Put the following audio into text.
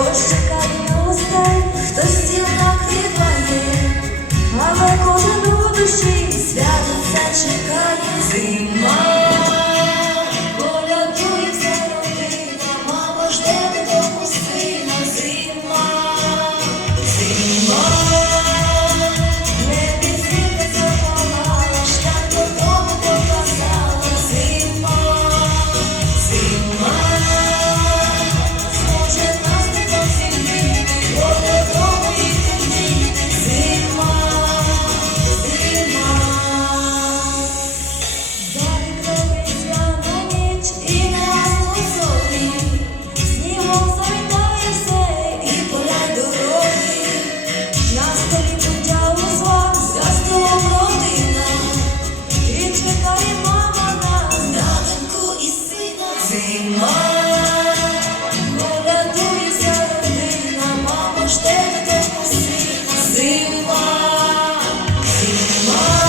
хтось чекає гостей, хтось стіл накриває, але кожен у душі це чекає зима. Колядує вся родина, мама жде додому сина, зима. Зима, зима